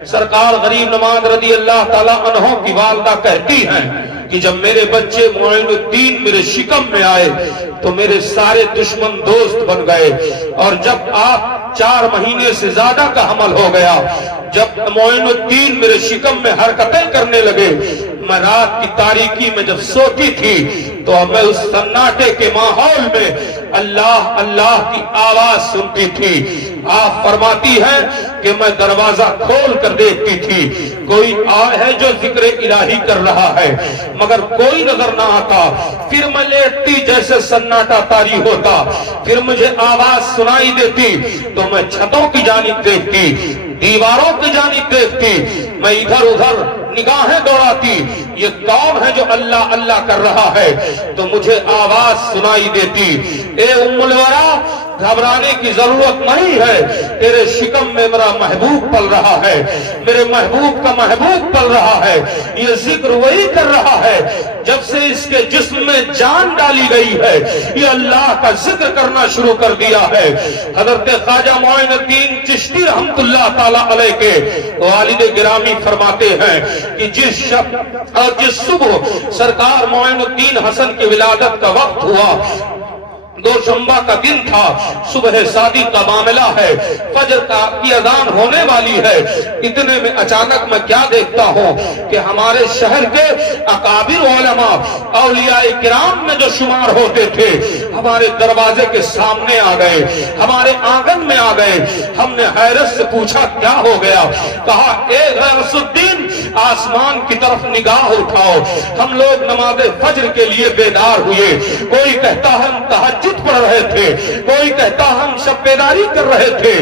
سرکار غریب نواز رضی اللہ تعالیٰ عنہ کی والدہ کہتی ہیں کہ جب میرے بچے معین الدین میرے شکم میں آئے تو میرے سارے دشمن دوست بن گئے، اور جب آپ 4 مہینے سے زیادہ کا حمل ہو گیا، جب معین الدین میرے شکم میں حرکتیں کرنے لگے، میں رات کی تاریکی میں جب سوتی تھی تو میں اس سناٹے کے ماحول میں اللہ اللہ کی آواز سنتی تھی۔ آپ فرماتی ہیں کہ میں دروازہ کھول کر دیکھتی تھی، کوئی ہے جو ذکر الہی کر رہا ہے مگر کوئی نظر نہ آتا۔ پھر میں لیٹتی، جیسے سناٹا طاری ہوتا، پھر مجھے آواز سنائی دیتی تو میں چھتوں کی جانب دیکھتی، دیواروں کی جانب دیکھتی، میں ادھر ادھر نگاہیں دوڑاتی، یہ کون ہے جو اللہ اللہ کر رہا ہے؟ تو مجھے آواز سنائی دیتی، اے ام الورا گھبرانے کی ضرورت نہیں ہے، تیرے شکم میں میرا محبوب پل رہا ہے، میرے محبوب کا محبوب پل رہا ہے، یہ ذکر وہی کر رہا ہے جب سے اس کے جسم میں جان ڈالی گئی ہے، یہ اللہ کا ذکر کرنا شروع کر دیا ہے۔ حضرت خواجہ معین الدین چشتی رحمت اللہ تعالیٰ علیہ کے والد گرامی فرماتے ہیں کہ جس شب اور جس صبح سرکار معین الدین حسن کی ولادت کا وقت ہوا، دوشنبہ کا دن تھا، صبح صادق کا معاملہ ہے، فجر کی اذان ہونے والی ہے، اتنے میں اچانک میں کیا دیکھتا ہوں کہ ہمارے شہر کے اکابر علماء اولیاء کرام میں جو شمار ہوتے تھے ہمارے دروازے کے سامنے آ گئے، ہمارے آنگن میں آ گئے۔ ہم نے حیرت سے پوچھا کیا ہو گیا؟ کہا اے غیاث الدین آسمان کی طرف نگاہ اٹھاؤ، ہم لوگ نماز فجر کے لیے بیدار ہوئے، کوئی کہتا ہم تہجد پڑھ رہے تھے، کوئی کہتا ہم شب بیداری کر رہے تھے۔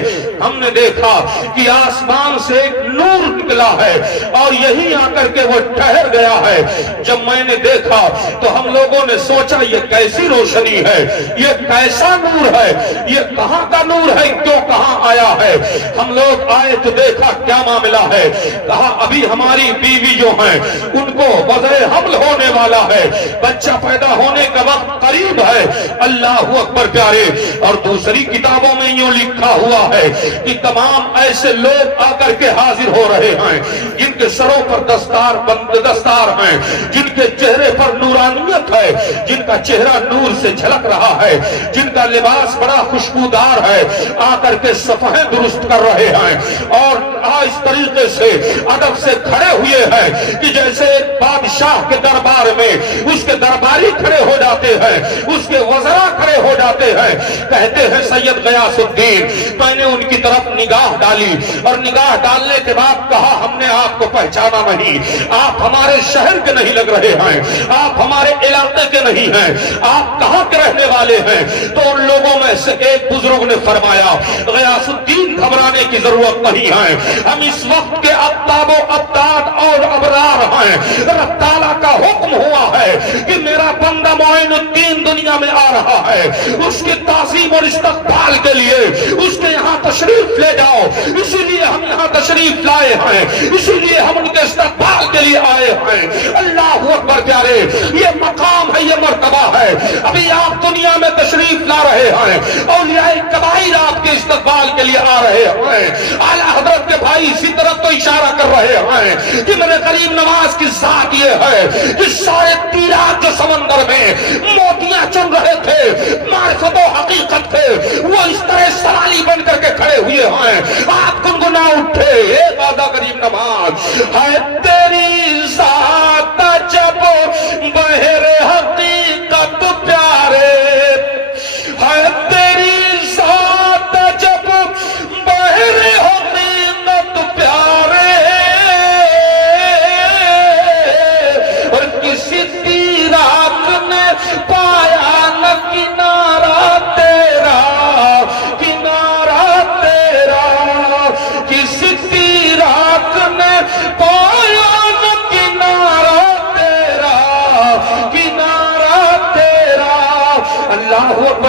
ہم نے دیکھا کہ آسمان سے ایک نور نکلا ہے اور یہی آ کر کے وہ ٹھہر گیا ہے۔ جب میں نے دیکھا تو ہم لوگوں نے سوچا یہ کیسی روشنی ہے، یہ کیسا نور ہے، یہ کہاں کا نور ہے، کیوں کہاں آیا ہے؟ ہم لوگ آئے تو دیکھا کیا معاملہ ہے، کہا ابھی ہماری بیوی جو ہیں ان کو وضع حمل ہونے والا ہے، بچہ پیدا ہونے کا وقت قریب ہے۔ اللہ اکبر پیارے۔ اور دوسری کتابوں میں یوں لکھا ہوا ہے کہ تمام ایسے لوگ آ کر کے حاضر ہو رہے ہیں جن کے سروں پر دستار ہیں، جن کے چہرے پر نورانیت ہے، جن کا چہرہ نور سے جھلک رہا ہے، جن کا لباس بڑا خوشبودار ہے، آ کر کے صفحے درست کر رہے ہیں اور اس طریقے سے ادب سے کھڑے ہوئے ہیں کہ جیسے بادشاہ کے دربار میں اس کے درباری کھڑے ہو جاتے ہیں، اس کے وزراء کھڑے ہو جاتے ہیں۔ کہتے ہیں سید غیاث الدین میں نے ان کی طرف نگاہ ڈالی اور نگاہ ڈالنے کے بعد کہا ہم نے آپ کو پہچانا نہیں، آپ ہمارے شہر کے نہیں لگ رہے ہیں، آپ ہمارے علاقے کے نہیں ہیں، آپ کہاں کے رہنے والے ہیں؟ تو ان لوگوں میں سے ایک بزرگ نے فرمایا غیاث الدین گھبرانے کی ضرورت نہیں ہے، ہم اس وقت کے اقطاب و ابداد اور ابرار ہیں، رب تعالیٰ کا حکم ہوا ہے کہ میرا بندہ معین الدین دنیا میں آ رہا ہے، اس کی تعظیم اور استقبال کے لیے اس کے یہاں تشریف لے جاؤ، اسی لیے ہم یہاں تشریف لائے ہیں، اسی لیے ہم ان کے استقبال کے لیے آئے ہیں۔ اللہ اکبر پیارے، یہ مقام ہے، یہ مرتبہ ہے۔ ابھی آپ دنیا میں تشریف لا رہے ہیں، اولیاء کبائر آپ کے استقبال کے لیے آ رہے ہیں۔ اعلیٰ حضرت کے بھائی اسی طرف تو اشارہ کر رہے ہیں کہ میرے غریب نواز کی ذات یہ ہے کہ سارے تیرات جو سمندر میں موتیاں چن رہے تھے، معرفت و حقیقت تھے، وہ اس طرح سلالی بن کر کے کھڑے ہوئے ہیں۔ آپ گنگنا اٹھے اے بادہ غریب نواز، ہے تیری ذات جب بہر حقیقت پیارے، ہے تیری ذات جب بہر حقیقت پیارے، اور کسی تیراک نے پایا نہ کنارہ تیرا، کنارہ تیرا، کسی تیراک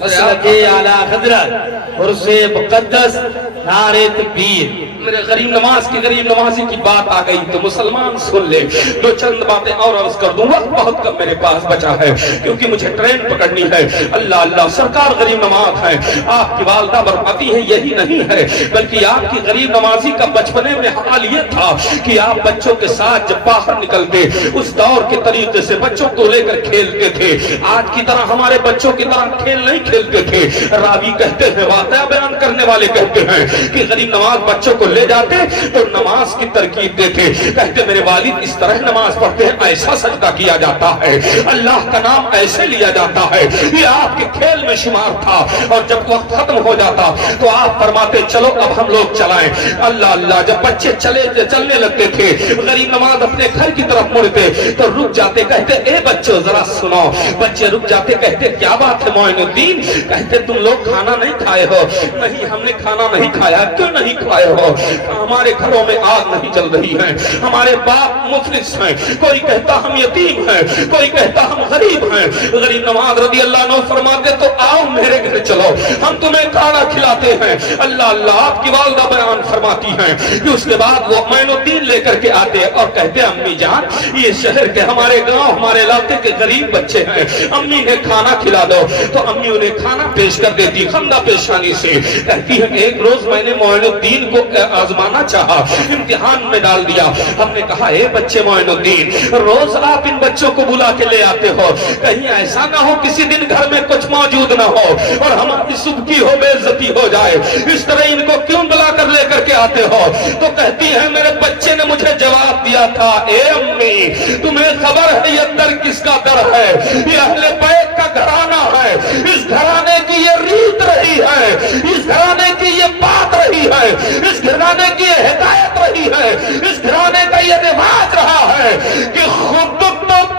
مسلک اعلی حضرت عرص مقدس نعرہ تکبیر۔ میرے غریب نواز کی غریب نوازی کی بات آ گئی تو مسلمان سن لے، دو چند باتیں اور عرض کر دوں، وقت بہت کم میرے پاس بچا ہے کیونکہ مجھے ٹرین پکڑنی ہے۔ اللہ اللہ، سرکار غریب نواز ہے، آپ کی والدہ برماتی ہے، یہی نہیں ہے بلکہ آپ کی غریب نوازی کا بچپنے میں حال یہ تھا کہ آپ بچوں کے ساتھ جب باہر نکلتے اس دور کے طریقے سے بچوں کو لے کر کھیلتے تھے، آج کی طرح ہمارے بچوں کی طرح کھیل نہیں کھیلتے تھے۔ راوی کہتے ہیں، واقعہ بیان کرنے والے کہتے ہیں کہ غریب نواز بچوں کو لے جاتے تو نماز کی ترکیب دیتے، کہتے میرے والد اس طرح نماز پڑھتے ہیں، ایسا سجدہ کیا جاتا ہے، اللہ کا نام ایسے لیا جاتا ہے، یہ آپ کے کھیل میں شمار تھا۔ اور جب وقت ختم ہو جاتا تو آپ فرماتے چلو اب ہم لوگ چلائیں۔ اللہ اللہ، جب بچے چلنے لگتے تھے، غریب نواز اپنے گھر کی طرف مڑتے تو رک جاتے، کہتے اے بچوں ذرا سنو۔ بچے رک جاتے، کہتے کیا بات ہے معین الدین؟ کہتے تم لوگ کھانا نہیں کھائے ہو؟ نہیں ہم نے کھانا نہیں کھایا۔ کیوں نہیں کھائے ہو؟ ہمارے گھروں میں آگ نہیں جل رہی ہے، ہمارے باپ مفلس ہیں، کوئی کہتا ہم یتیم ہیں، کوئی کہتا ہم غریب ہیں۔ غریب نواز رضی اللہ عنہ فرماتے تو آؤ میرے گھر چلو، ہم تمہیں کھانا کھلاتے ہیں۔ اللہ اللہ، آپ کی والدہ بیان فرماتی ہیں کہ اس کے بعد وہ معین الدین لے کر کے آتے اور کہتے امی جان یہ شہر کے ہمارے گاؤں ہمارے علاقے کے غریب بچے ہیں، امی نے کھانا کھلا دو۔ تو امی انہیں کھانا پیش کر دیتی خندہ پیشانی سے، کہتی ہے ایک روز میں نے معین الدین کو آزمانا چاہا، امتحان میں ڈال دیا۔ ہم نے کہا اے بچے معین الدین، روز آپ ان بچوں کو بلا کے لے آتے ہو، کہیں ایسا نہ ہو کسی دن گھر میں کچھ موجود نہ ہو اور ہماری صبح کی ہو بے عزتی ہو جائے، اس طرح ان کو کیوں بلا کر لے کر کے آتے ہو؟ تو کہتی ہے میرے بچے نے مجھے جواب دیا تھا اے امی تمہیں خبر ہے یہ در کس کا در ہے؟ یہ اہل بیت کا گھرانہ ہے، اس گھرانے کی یہ ریت رہی ہے، اس گھرانے کی یہ بات رہی ہے، اس گھرانے کی یہ ہدایت رہی ہے، اس گھرانے کا یہ رواج رہا ہے کہ خود تو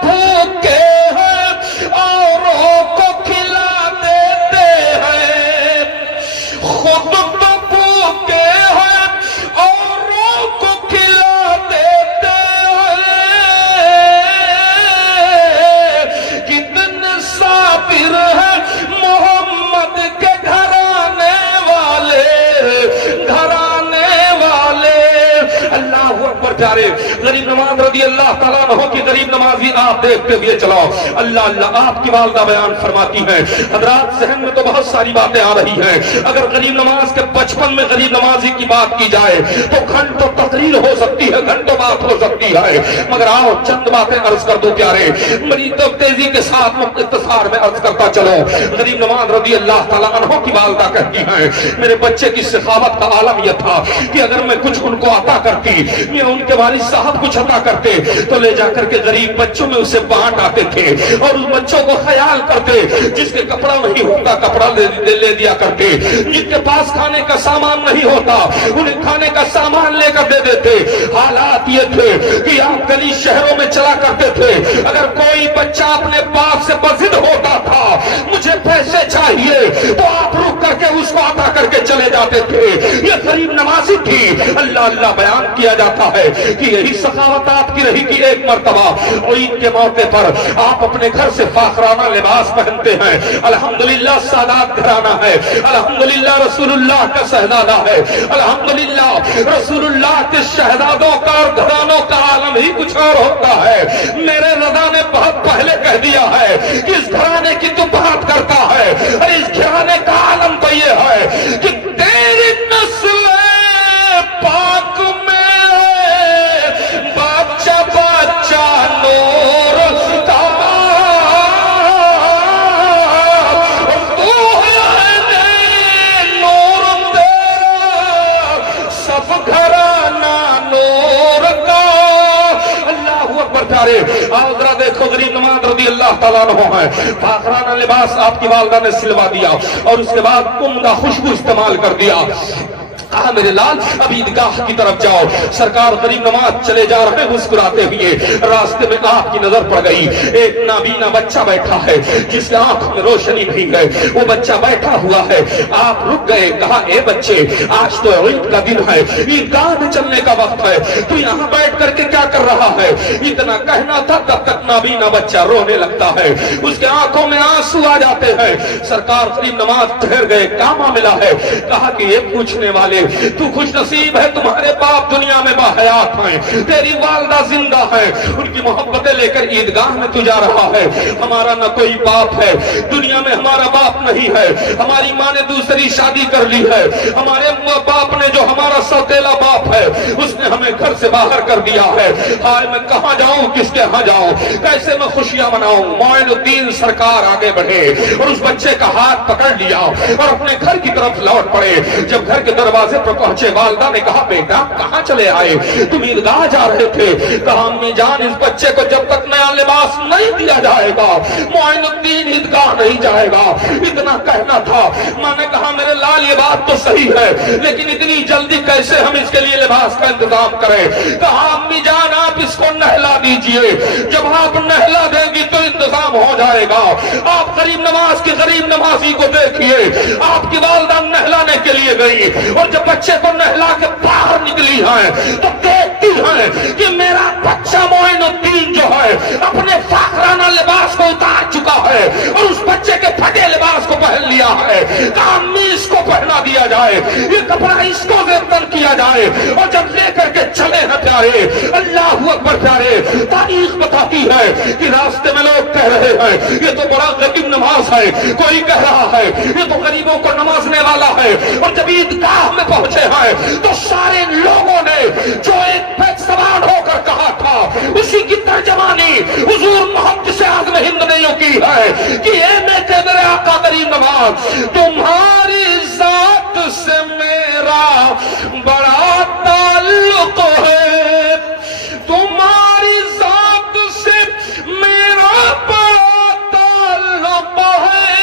بھوکے ہیں اوروں کو کھلا دیتے ہیں، خود تو بھوکے ہیں اوروں کو کھلا دیتے ہیں، کتنے صابر ہیں محمد کے گھرانے والے، اللہ اکبر پیارے۔ غریب نواز رضی اللہ تعالیٰ عنہ کی غریب نمازی آپ دیکھتے ہوئے چلاؤ۔ اللہ اللہ، آپ کی والدہ بیان فرماتی ہیں حضرات ذہن میں تو بہت ساری باتیں آ رہی ہیں، اگر غریب نواز کے بچپن میں غریب نمازی کی بات کی جائے تو گھنٹوں تقریر ہو سکتی ہے، گھنٹوں بات ہو سکتی ہے، مگر آؤ چند باتیں عرض کر دو پیارے، بڑی تو تیزی کے ساتھ اختصار میں عرض کرتا چلو۔ غریب نواز رضی اللہ تعالیٰ عنہ کی والدہ کہتی ہیں میرے بچے کی سخاوت کا عالم یہ تھا کہ اگر میں کچھ ان کو عطا کرتی یا ان کے والد صاحب کچھ عطا کرتے تو لے جا کر کے غریب بچوں میں اسے بانٹ آتے تھے اور اس بچوں کو خیال کرتے، جس کے کپڑا نہیں ہوتا کپڑا لے دیا کرتے، جن کے پاس کھانے کا سامان نہیں ہوتا انہیں کھانے کا سامان لے کر دے دیتے۔ حالات یہ تھے کہ آپ گلی شہروں میں چلا کرتے تھے، اگر کوئی بچہ اپنے باپ سے بضد ہوتا تھا مجھے پیسے چاہیے تو آپ رک کر کے اس کو عطا کر کے چلے جاتے تھے، یہ غریب نوازی تھی۔ اللہ اللہ، بیان کیا جاتا ہے کہ یہی سخاوت آپ کی رہی کہ ایک مرتبہ عید کے موقع پر آپ اپنے گھر سے فاخرانہ لباس پہنتے ہیں، الحمدللہ سادات گھرانہ ہے، الحمدللہ رسول اللہ کا شہزادہ ہے، الحمدللہ رسول اللہ کے شہزادوں کا اور گھرانوں کا عالم ہی کچھ اور ہوتا ہے۔ میرے رضا نے بہت پہلے کہہ دیا ہے کہ اس گھرانے کی تو بات کرتا ہے، اور اس گھرانے کا عالم تو یہ ہے کہ تیری نسل پاک میں بچہ بچہ نور کا، تو ہے نور تیرا سب گھرانہ نور کا۔ اللہ اکبر پیارے، آؤ ذرا دیکھو غریب نواز رضی اللہ تعالیٰ عنہ ہے، فاخرانہ لباس آپ کی والدہ نے سلوا دیا اور اس کے بعد عمدہ خوشبو استعمال کر دیا۔ کہا میرے لال اب عیدگاہ کی طرف جاؤ. سرکار غریب نواز چلے جا رہے مسکراتے ہوئے. راستے میں آپ کی نظر پڑ گئی ایک نابینا بچہ بیٹھا ہے جس کے آنکھ میں روشنی نہیں ہے. وہ بچہ بیٹھا ہوا ہے. آپ رک گئے. کہا اے بچے آج تو عید کا دن ہے, عیدگاہ میں چلنے کا وقت ہے, تو یہاں بیٹھ کر کے کیا کر رہا ہے؟ اتنا کہنا تھا تب تک نابینا بچہ رونے لگتا ہے. اس کے آنکھوں میں آنسو آ جاتے ہیں. سرکار غریب نواز ٹھہر گئے. کیا معاملہ ہے؟ کہا کہ یہ پوچھنے والے تو خوش نصیب ہے, تمہارے باپ دنیا میں باحیات ہیں, تیری والدہ زندہ ہے, ان کی محبتیں لے کر عیدگاہ میں تو جا رہا ہے. ہمارا نہ کوئی باپ ہے دنیا میں, ہمارا باپ نہیں ہے, ہماری ماں نے دوسری شادی کر لی ہے, ہمارے باپ نے جو ہمارا سوتیلا باپ ہے اس نے ہمیں گھر سے باہر کر دیا ہے. ہائے میں کہاں جاؤں, کس کے ہاں جاؤں, کیسے میں خوشیاں مناؤں؟ معین الدین سرکار آگے بڑھے اور اس بچے کا ہاتھ پکڑ لیا اور اپنے گھر کی طرف لوٹ پڑے. جب گھر کے دروازے پر پہنچے والدہ نے کہا بیٹا کہاں چلے آئے, تم عیدگاہ جا رہے تھے. کہا امی جان اس بچے کو جب تک نیا لباس نہیں دیا جائے گا معین الدین عیدگاہ نہیں جائے گا. اتنا کہنا تھا. ماں نے کہا میرے لال یہ بات تو صحیح ہے لیکن اتنی جلدی کیسے ہم اس کے لیے لباس کا انتظام کریں؟ کہا امی جان آپ اس کو نہلا دیجئے, جب آپ نہلا دیں گی تو انتظام ہو جائے گا. آپ غریب نواز کی غریب نوازی کو دیکھیے, آپ کی والدہ نہلانے کے لیے گئی اور جب بچے کو نہلا کے باہر نکلی ہے تو دیکھتی ہے کہ میرا بچہ معین الدین جو ہے اپنے فاخرانہ لباس کو اتار چکا ہے اور اس بچے کے پھٹے لباس کو پہن لیا ہے. کہا امی اس کو پہنا دیا جائے, یہ کپڑا اس کو زیبتن کیا جائے. اور جب لے کر کے چلے ہیں پیارے, اللہ اکبر پیارے, تاریخ بتاتی ہے کہ راستے میں لوگ کہہ رہے ہیں یہ تو بڑا غریب نواز ہے, کوئی کہہ رہا ہے یہ تو غریبوں کو نوازنے والا ہے. اور جب عیدگاہ میں پہنچے ہیں تو سارے لوگوں نے جو ایک پہ سوار ہو کر کہا تھا اسی کی ترجمانی حضور محدث اعظم ہند نے یوں کی ہے کہ اے میرے آقا غریب نواز, تمہاری ذات سے میرا بڑا تعلق ہے, تمہاری ذات سے میرا بڑا تعلق ہے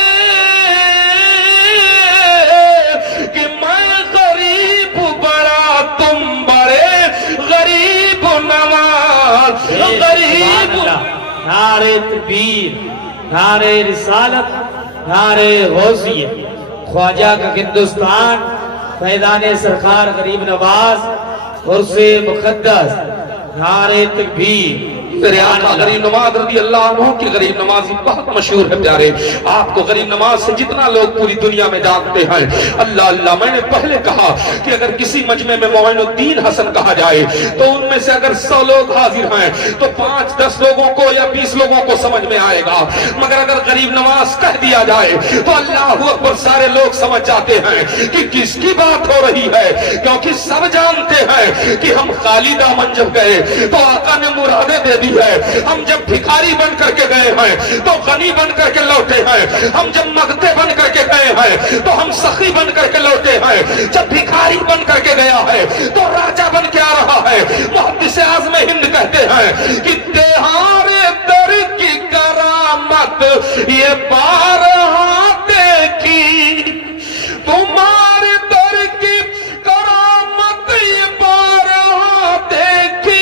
کہ میں غریب بڑا تم بڑے غریب نواز. غریب نعرہ تکبیر, نعرہ رسالت, نعرہ غوثیت. خواجہ کا ہندوستان, فیضان سرکار غریب نواز, عرص مقدس, نعرہ تکبیر. میرے آقا غریب نواز رضی اللہ عنہ کی غریب نوازی بہت مشہور ہے پیارے. آپ کو غریب نواز سے جتنا لوگ پوری دنیا میں جانتے ہیں, اللہ اللہ, میں نے پہلے کہا کہ اگر کسی مجمع میں معین الدین حسن کہا جائے تو ان میں سے اگر 100 لوگ حاضر ہیں تو 5-10 لوگوں کو یا 20 لوگوں کو سمجھ میں آئے گا, مگر اگر غریب نواز کہہ دیا جائے تو اللہ اکبر سارے لوگ سمجھ جاتے ہیں کہ کس کی بات ہو رہی ہے, کیونکہ سب جانتے ہیں کہ ہم خالی دامن جب گئے تو آقا نے مرادیں دے دی ہے. ہم جب بھکاری بن کر کے گئے ہیں تو غنی بن کر کے لوٹے ہیں, ہم جب مغتے بن کر کے گئے ہیں تو ہم سخی بن کر کے لوٹے ہیں, جب بھکاری بن کر کے گیا ہے تو راجہ بن کے آ رہا ہے. محدث اعظم ہند کہتے ہیں کہ تہارے در کی کرامت یہ بارہا دیکھی, تمہارے در کی کرامت یہ بارہا دیکھی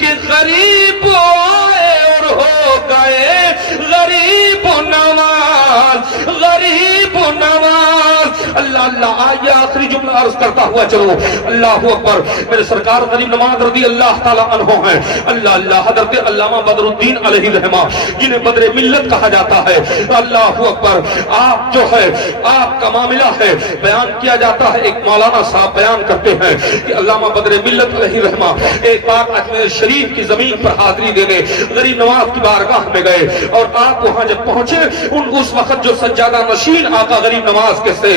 کہ غریب آئے اور ہو گئے غریب نواز, غریب نواز. اللہ اللہ, آئیے آخری جملہ عرض کرتا ہوا چلو. اللہ اکبر. میرے سرکار غریب نواز رضی اللہ تعالی عنہ ہیں. اللہ اللہ, حضرت علامہ بدر الدین علیہ الرحمہ جنہیں بدر ملت کہا جاتا ہے. اللہ اکبر. آپ جو ہے آپ کا معاملہ ہے بیان کیا جاتا ہے. ایک مولانا صاحب بیان کرتے ہیں کہ علامہ بدر ملت علیہ الرحمہ ایک بار اجمیر شریف کی زمین پر حاضری دینے غریب نواز کی بارگاہ میں گئے اور آپ وہاں جب پہنچے اس وقت جو سجادہ نشین آقا غریب نواز کے سے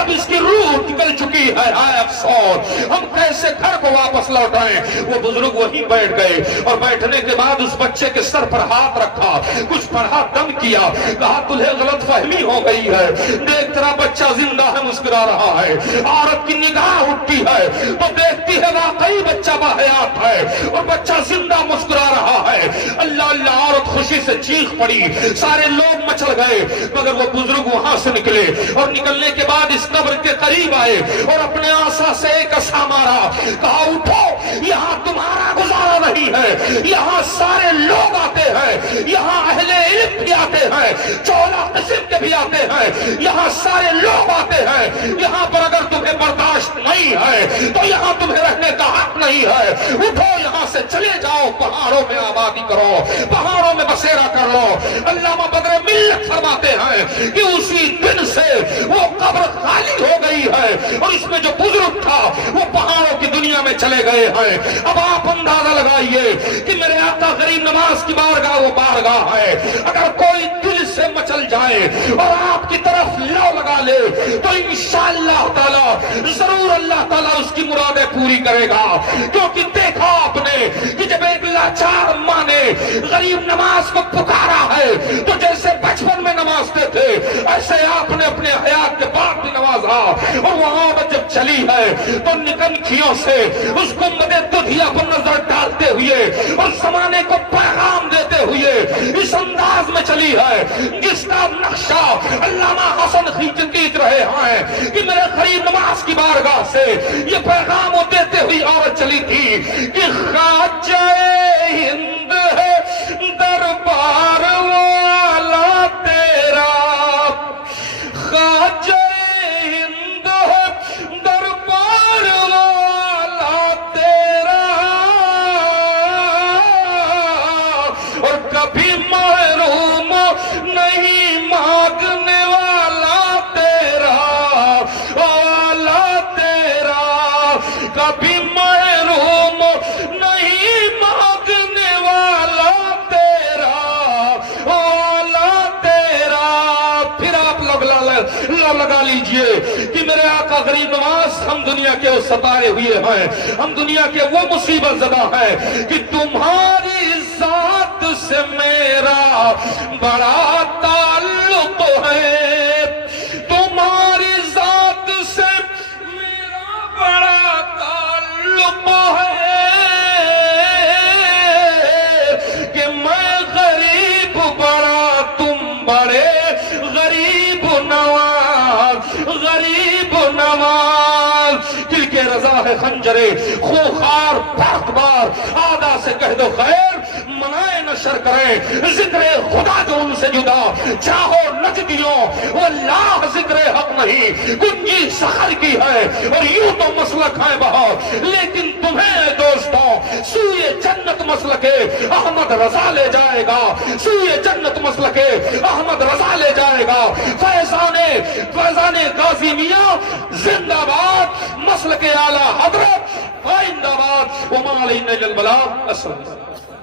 اب اس کی روح نکل چکی ہے، ہائے افسوس، ہم کیسے گھر کو واپس لوٹائیں۔ وہ بزرگ وہیں بیٹھ گئے اور بیٹھنے کے بعد اس بچے کے سر پر ہاتھ رکھا، کچھ پڑھا، دم کیا، کہا تجھے غلط فہمی ہو گئی ہے، دیکھ تیرا بچہ زندہ ہے، مسکرا رہا ہے۔ عورت کی نگاہ اٹھتی ہے تو دیکھتی ہے واقعی بچہ باحیات ہے اور بچہ زندہ مسکرا رہا ہے۔ اللہ اللہ، عورت خوشی سے چیخ پڑی، سارے لوگ مچل گئے، مگر وہ بزرگ وہاں سے نکلے اور نکلنے کے بعد اس قبر کے قریب آئے اور اپنے آسا سے ایک عصا مارا، کہا اٹھو، یہاں تمہارا گزارا نہیں ہے، یہاں سارے لوگ آتے ہیں، یہاں اہل علم بھی آتے ہیں، چولا قسم کے بھی آتے ہیں، یہاں سارے لوگ آتے ہیں، یہاں پر اگر تمہیں برداشت نہیں ہے تو یہاں تمہیں رہنے کا حق نہیں ہے، اٹھو یہاں سے چلے جاؤ، پہاڑوں میں آبادی کرو، پہاڑوں میں بسیرا کر لو۔ علامہ بدر ملت فرماتے ہیں کہ اسی دن سے وہ قبر خالی ہو گئی ہے اور اس میں جو بزرگ تھا وہ پہاڑوں کی دنیا میں چلے گئے ہیں۔ اب آپ اندازہ لگائیے کہ میرے آقا غریب نواز کی بارگاہ وہ بارگاہ ہے، اگر کوئی دل سے مچل جائے اور آپ کی طرف لو لگا لے تو انشاءاللہ تعالی ضرور اللہ تعالیٰ اس کی مرادیں پوری کرے گا، کیونکہ دیکھا آپ نے کہ جب ایک لاچار ماں نے غریب نواز کو پکارا ہے تو جیسے بچپن میں نوازتے تھے ایسے آپ نے اپنے حیات کے بعد بھی نوازا، اور وہ عورت جب چلی ہے تو نکنکھیوں سے اس کو مدے ددھیا پر نظر ڈالتے ہوئے اور زمانے کو پیغام دیتے ہوئے اس انداز میں چلی ہے جس کا نقشہ علامہ حسن کھینچ رہے ہیں کہ میرے غریب نواز کی بارگاہ سے یہ پیغام وہ دیتے ہوئی عورت چلی تھی کہ خواجہ ہند ہے دربار والا تیرا، خواجہ ہند ہے دربار والا تیرا، اور کبھی محروم نہیں مانگنے والا تیرا، والا تیرا، کبھی محروم نہیں مانگنے والا تیرا، والا تیرا۔ پھر آپ لوگ لگا لیجئے کہ میرے آقا غریب نواز ہم دنیا کے وہ ستائے ہوئے ہیں، ہم دنیا کے وہ مصیبت زدہ ہیں کہ تمہاری ذات سے میرا بڑا تعلق ہے، تمہاری ذات سے میرا بڑا تعلق ہے کہ میں غریب بڑا تم بڑے، غریب نواز، غریب نواز، دل کے رضا ہے خنجرے خوخار بار آدھا سے کہہ دو خیر، منائے نشر کریں ذکر خدا جو ان سے جدا، چاہو نجدیوں واللہ ذکر حق نہیں، کنجی سخر کی ہے اور یوں تو مسلک ہے بہت، لیکن تمہیں دوستوں سوئے جنت مسلک احمد رضا لے جائے گا، سوئے جنت مسلک احمد رضا لے جائے گا۔ فیضان غازی میاں زندہ باد، مسلک اعلیٰ حضرت آئندہ باد، وما علینا الا البلاغ۔ السلام علیکم۔